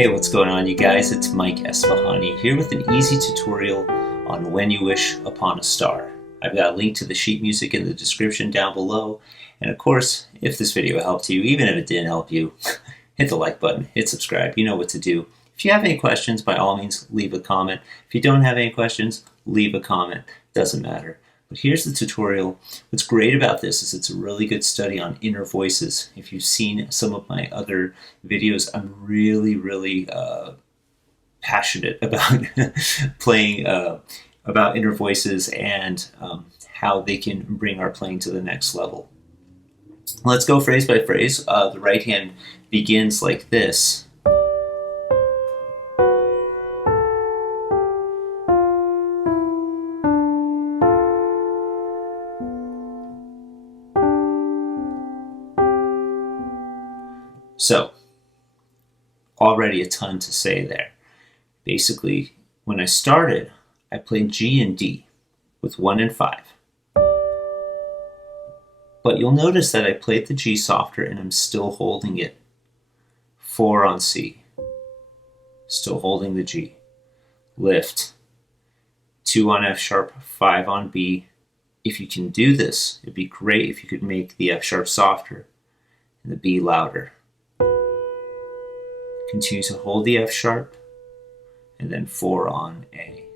Hey, what's going on, you guys? It's Mike Esfahani here with an easy tutorial on When You Wish Upon a Star. I've got a link to the sheet music in the description down below. And of course, if this video helped you, even if it didn't help you, hit the like button, hit subscribe, you know what to do. If you have any questions, by all means, leave a comment. If you don't have any questions, leave a comment. Doesn't matter. But here's the tutorial. What's great about this is it's a really good study on inner voices. If you've seen some of my other videos, I'm really passionate about playing about inner voices and how they can bring our playing to the next level. Let's go phrase by phrase. The right hand begins like this. So, already a ton to say there. Basically, when I started, I played G and D with 1 and 5. But you'll notice that I played the G softer and I'm still holding it. 4 on C. Still holding the G. Lift. 2 on F sharp, 5 on B. If you can do this, it'd be great if you could make the F sharp softer and the B louder. Continue to hold the F sharp, and then 4 on A.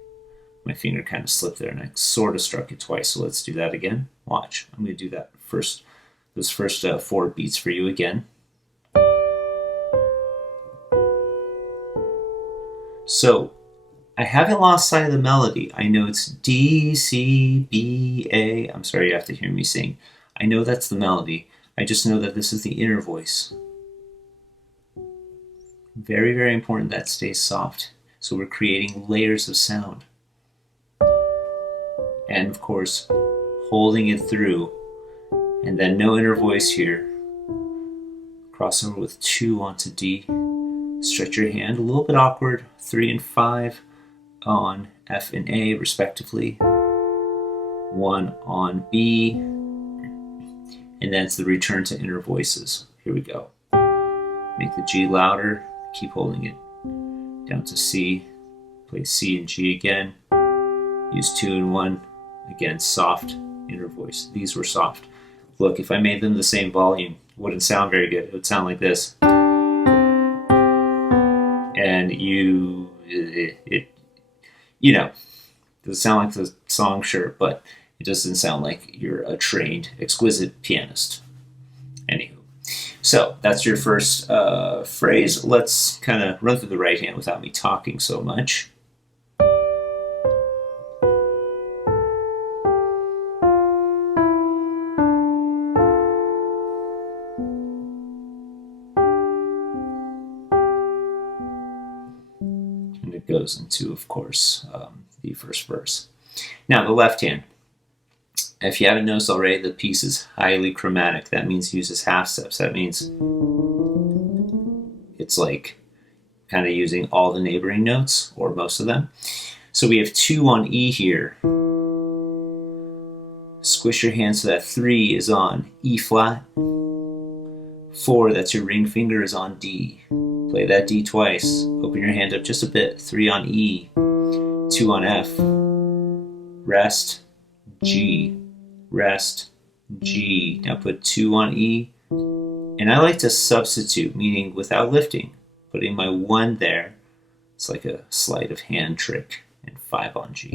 My finger kind of slipped there, and I sort of struck it twice, so let's do that again. Watch, I'm going to do that first, those first 4 beats for you again. So, I haven't lost sight of the melody. I know it's D, C, B, A. I'm sorry you have to hear me sing. I know that's the melody. I just know that this is the inner voice. Very important that stays soft. So we're creating layers of sound. And of course, holding it through. And then no inner voice here. Crossover with 2 onto D. Stretch your hand, a little bit awkward. 3 and 5 on F and A respectively. 1 on B. And then it's the return to inner voices. Here we go. Make the G louder. Keep holding it down to C, play C and G again, use 2 and 1, again soft inner voice. These were soft. Look, if I made them the same volume, it wouldn't sound very good. It would sound like this. And you know, does it sound like the song? Sure, but it doesn't sound like you're a trained, exquisite pianist. Anywho. So that's your first phrase. Let's kind of run through the right hand without me talking so much. And it goes into, of course, the first verse. Now the left hand. If you haven't noticed already, the piece is highly chromatic. That means it uses half steps. That means it's like kind of using all the neighboring notes, or most of them. So we have 2 on E here. Squish your hand so that 3 is on E flat. 4, that's your ring finger, is on D. Play that D twice. Open your hand up just a bit. 3 on E. 2 on F. Rest. G. Rest, G. Now put 2 on E. And I like to substitute, meaning without lifting. Putting my 1 there. It's like a sleight of hand trick. And 5 on G.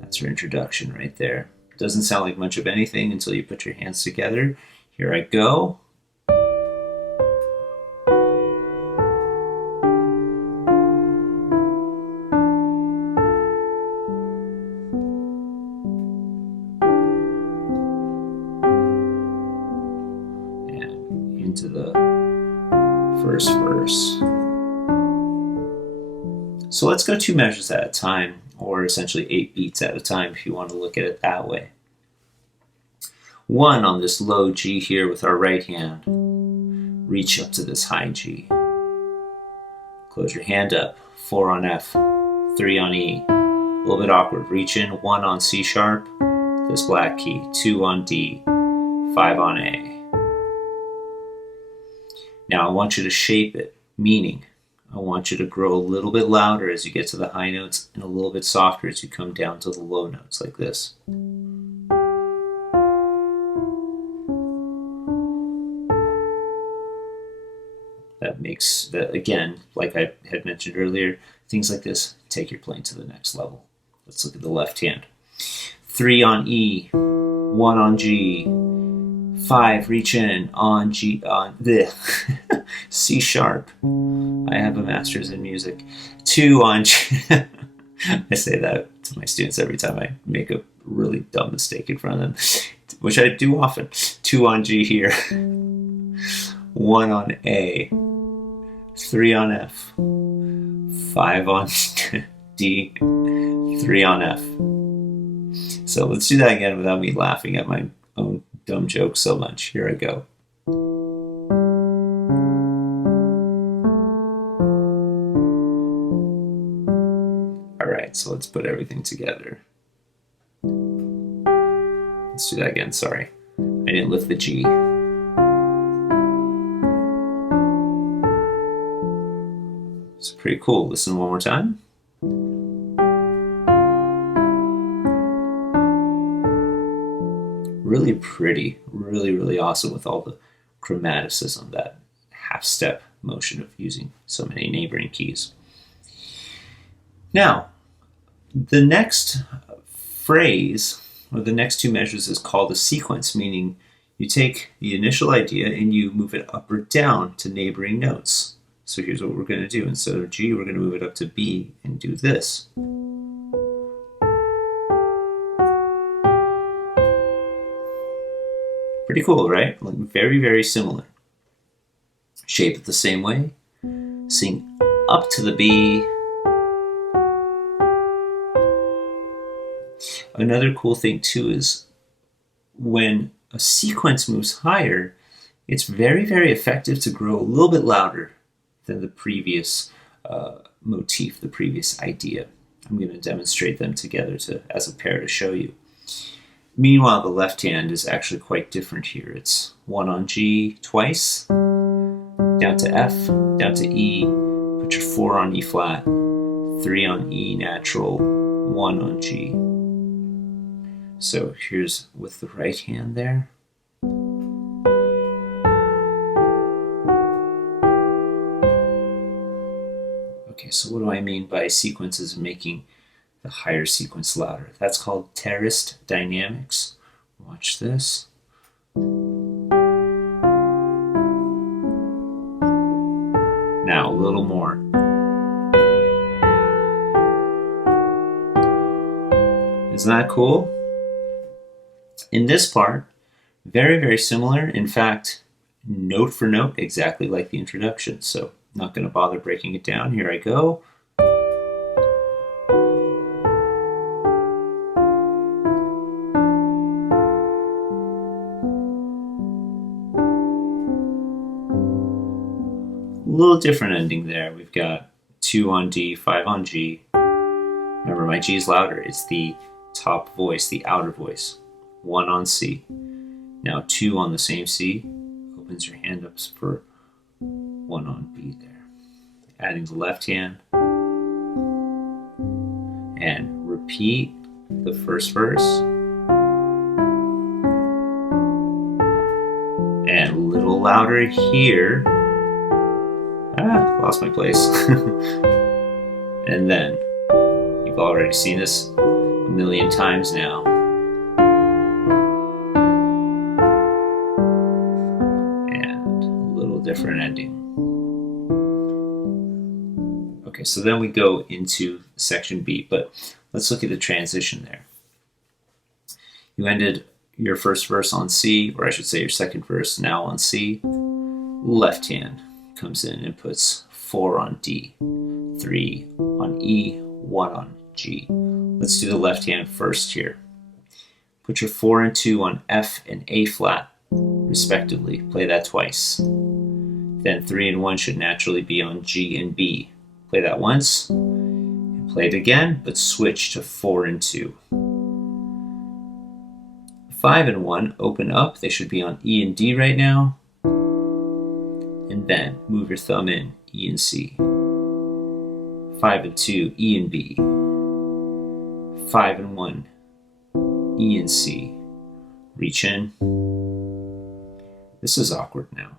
That's your introduction right there. Doesn't sound like much of anything until you put your hands together. Here I go. Into the first verse. So let's go 2 measures at a time, or essentially 8 beats at a time if you want to look at it that way. 1 on this low G here with our right hand. Reach up to this high G. Close your hand up. 4 on F. 3 on E. A little bit awkward. Reach in. 1 on C sharp. This black key. 2 on D. 5 on A. Now I want you to shape it, meaning I want you to grow a little bit louder as you get to the high notes and a little bit softer as you come down to the low notes like this. That makes that, again, like I had mentioned earlier, things like this take your playing to the next level. Let's look at the left hand. 3 on E, 1 on G, 5, reach in, on G, on the C sharp. I have a master's in music. 2 on G. I say that to my students every time I make a really dumb mistake in front of them, which I do often. 2 on G here. 1 on A. 3 on F. 5 on D. 3 on F. So let's do that again without me laughing at my own dumb joke so much. Here I go. All right, so let's put everything together. Let's do that again, sorry. I didn't lift the G. It's pretty cool. Listen one more time. Really pretty, really awesome with all the chromaticism, that half-step motion of using so many neighboring keys. Now, the next phrase, or the next 2 measures, is called a sequence, meaning you take the initial idea and you move it up or down to neighboring notes. So here's what we're going to do. Instead of G, we're going to move it up to B and do this. Pretty cool, right? Like very similar. Shape it the same way. Sing up to the B. Another cool thing too is when a sequence moves higher, it's very effective to grow a little bit louder than the previous motif, the previous idea. I'm going to demonstrate them together as a pair to show you. Meanwhile, the left hand is actually quite different here. It's 1 on G twice, down to F, down to E, put your 4 on E flat, 3 on E natural, 1 on G. So here's with the right hand there. Okay, so what do I mean by sequences making the higher sequence louder? That's called terraced dynamics. Watch this. Now a little more. Isn't that cool? In this part, very similar. In fact, note for note, exactly like the introduction. So not going to bother breaking it down. Here I go. A little different ending there. We've got 2 on D, 5 on G. Remember, my G is louder. It's the top voice, the outer voice. 1 on C. Now 2 on the same C. Opens your hand up for 1 on B there. Adding the left hand. And repeat the first verse. And a little louder here. Lost my place. And then, you've already seen this a million times now. And a little different ending. Okay, so then we go into section B, but let's look at the transition there. You ended your first verse on C, or I should say your second verse now on C. Left hand comes in and puts 4 on D, 3 on E, 1 on G. Let's do the left hand first here. Put your 4 and 2 on F and A flat, respectively. Play that twice. Then 3 and 1 should naturally be on G and B. Play that once, and play it again, but switch to 4 and 2. 5 and 1 open up. They should be on E and D right now. And then move your thumb in, E and C. 5 and 2, E and B. 5 and 1, E and C. Reach in. This is awkward now.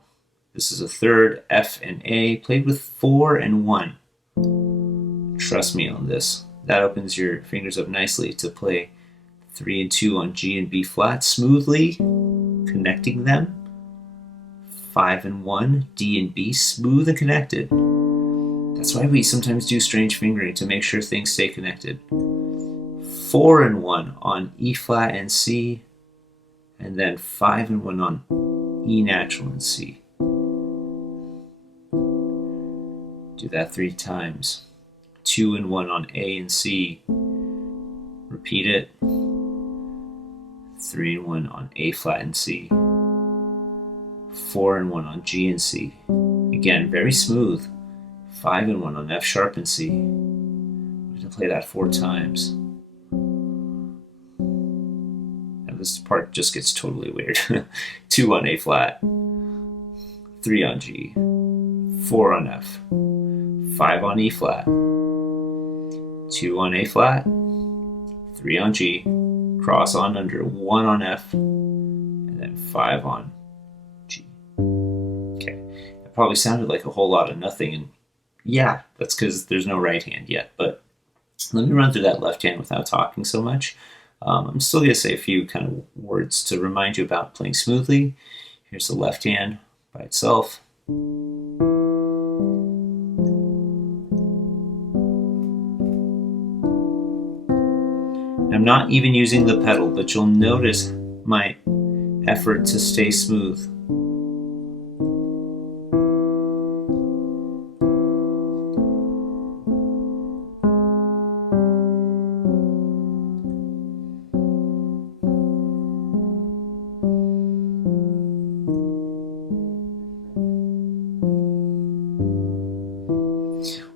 This is a third, F and A, played with 4 and 1. Trust me on this. That opens your fingers up nicely to play 3 and 2 on G and B flat smoothly, connecting them. 5 and 1, D and B, smooth and connected. That's why we sometimes do strange fingering, to make sure things stay connected. 4 and 1 on E flat and C, and then 5 and 1 on E natural and C. Do that 3 times. 2 and 1 on A and C. Repeat it. 3 and 1 on A flat and C. 4 and 1 on G and C. Again, very smooth. 5 and 1 on F sharp and C. We're going to play that 4 times. Now this part just gets totally weird. 2 on A flat. 3 on G. 4 on F. 5 on E flat. 2 on A flat. 3 on G. Cross on under, 1 on F. And then 5 on G. Okay. That probably sounded like a whole lot of nothing, and yeah, that's because there's no right hand yet, but let me run through that left hand without talking so much. I'm still going to say a few kind of words to remind you about playing smoothly. Here's the left hand by itself. I'm not even using the pedal, but you'll notice my effort to stay smooth.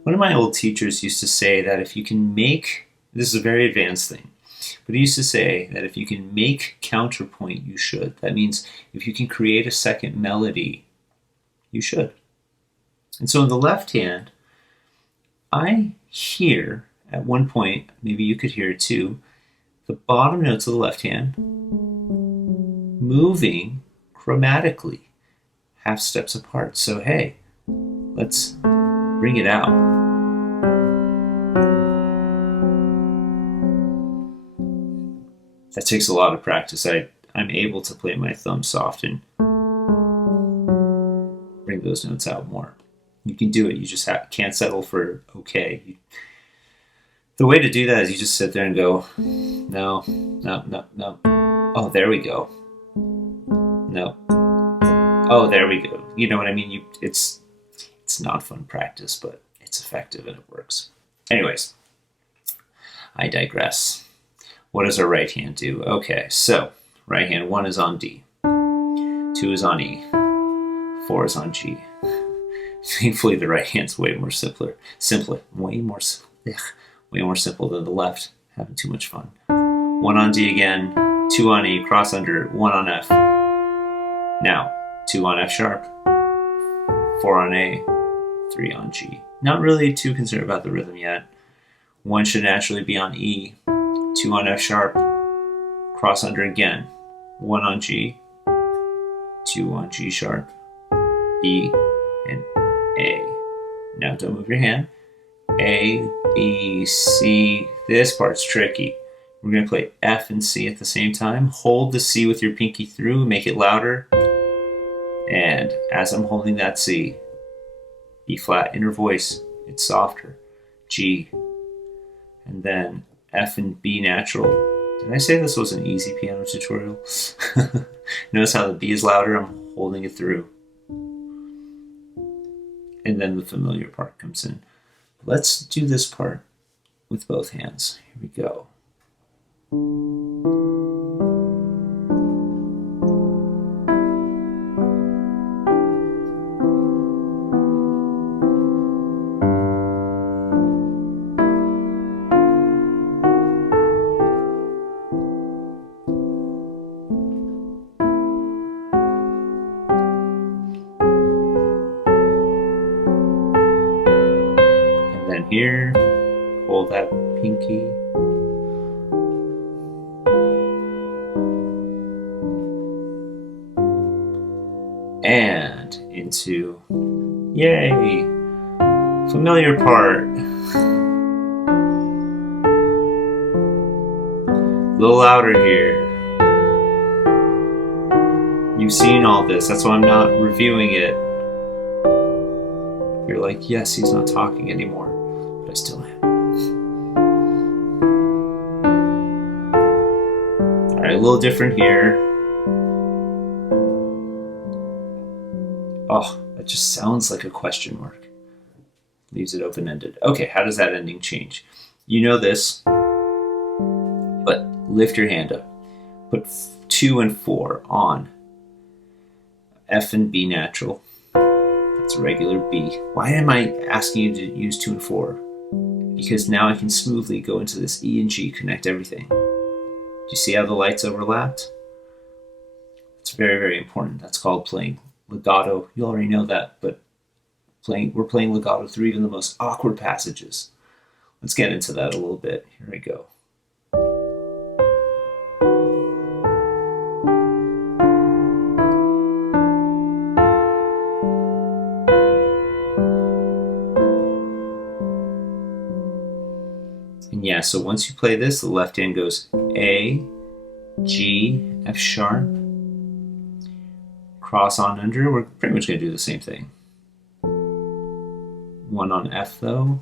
One of my old teachers used to say that if you can make, this is a very advanced thing, but he used to say that if you can make counterpoint, you should. That means if you can create a second melody, you should. And so in the left hand, I hear at one point, maybe you could hear it too, the bottom notes of the left hand moving chromatically, half steps apart. So hey, let's bring it out. That takes a lot of practice. I'm able to play my thumb soft and bring those notes out more. You can do it. You just can't settle for okay. The way to do that is you just sit there and go, no, no, no, no. Oh, there we go. No. Oh, there we go. You know what I mean? It's not fun practice, but it's effective and it works. Anyways, I digress. What does our right hand do? Okay, so right hand, 1 is on D, 2 is on E, 4 is on G. Thankfully, the right hand's way more simple than the left. Having too much fun. 1 on D again, 2 on E, cross under, 1 on F. Now, 2 on F sharp, 4 on A, 3 on G. Not really too concerned about the rhythm yet. 1 should naturally be on E, 2 on F sharp, cross under again, 1 on G, 2 on G sharp, B, and A. Now don't move your hand. A, B, C. This part's tricky. We're going to play F and C at the same time. Hold the C with your pinky through, make it louder. And as I'm holding that C, B flat, inner voice, it's softer. G, and then F and B natural. Did I say this was an easy piano tutorial? Notice how the B is louder, I'm holding it through. And then the familiar part comes in. Let's do this part with both hands. Here we go. here. Hold that pinky. And into, yay, familiar part. A little louder here. You've seen all this, that's why I'm not reviewing it. You're like, yes, he's not talking anymore, but I still am. Alright, a little different here. Oh, that just sounds like a question mark. Leaves it open-ended. Okay, how does that ending change? You know this, but lift your hand up. Put 2 and 4 on. F and B natural. That's a regular B. Why am I asking you to use 2 and 4? Because now I can smoothly go into this E and G, connect everything. Do you see how the lights overlapped? It's very, very important. That's called playing legato. You already know that, but we're playing legato through even the most awkward passages. Let's get into that a little bit. Here we go. And yeah, so once you play this, the left hand goes A, G, F sharp, cross on under. We're pretty much going to do the same thing. 1 on F though,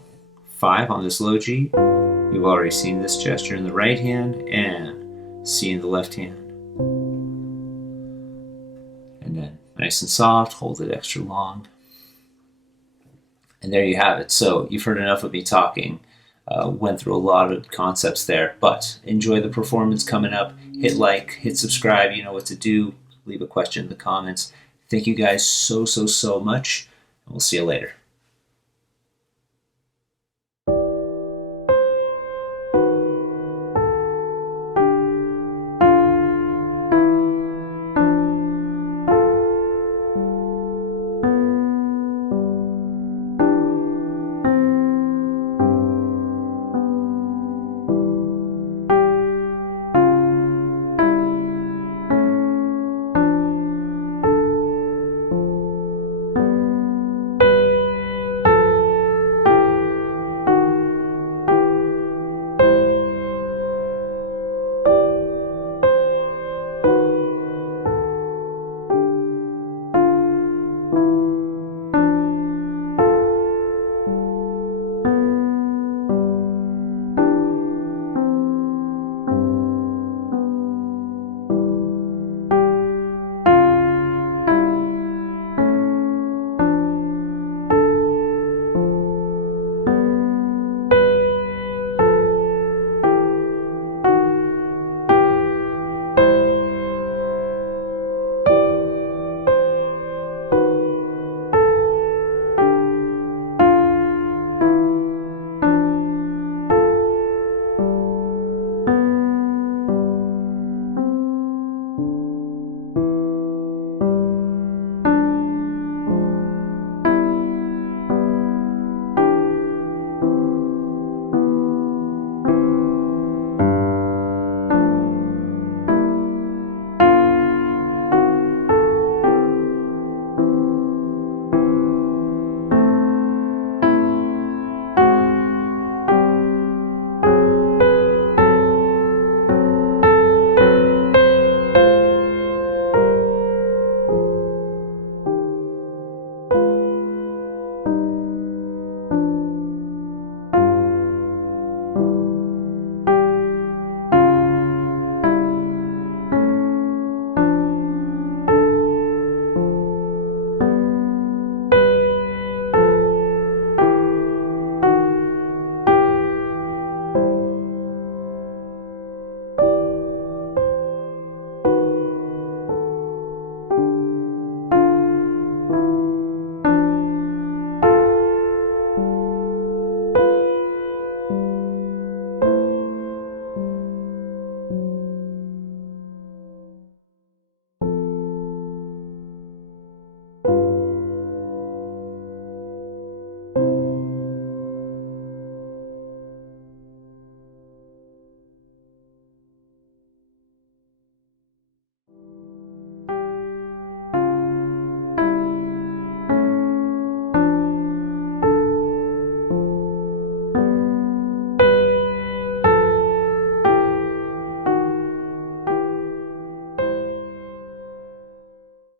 5 on this low G. You've already seen this gesture in the right hand, and C in the left hand. And then nice and soft, hold it extra long. And there you have it. So you've heard enough of me talking. Went through a lot of concepts there, but enjoy the performance coming up. Hit like, hit subscribe, you know what to do. Leave a question in the comments. Thank you guys so much, and we'll see you later.